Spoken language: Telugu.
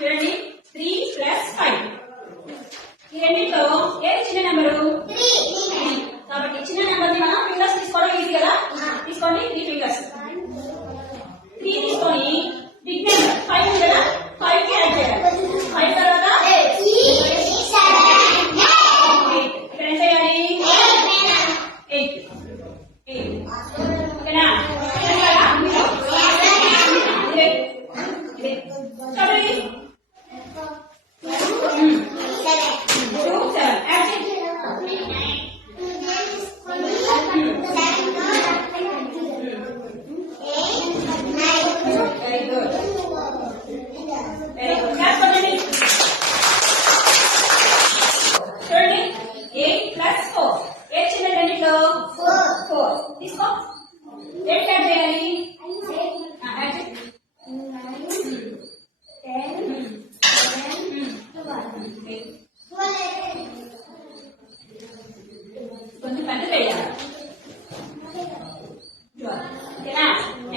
చూడండి 3 + 5 ఈ రెండింటిలో ఏది చిన్న నెంబరు 3 కాబట్టి చిన్న నెంబర్ ని మనం ఫింగర్స్ తీసుకోవడం ఈజీ కదా తీసుకోండి 3 ఫింగర్స్ 3 తీసుకొని బిగ్ నెంబర్ 5 ఉంది కదా 5 కి యాడ్ చేయాలి 5 తర్వాత 8 ఇక్కడ ఏం చేయాలి 8 ఓకేనా కాబట్టి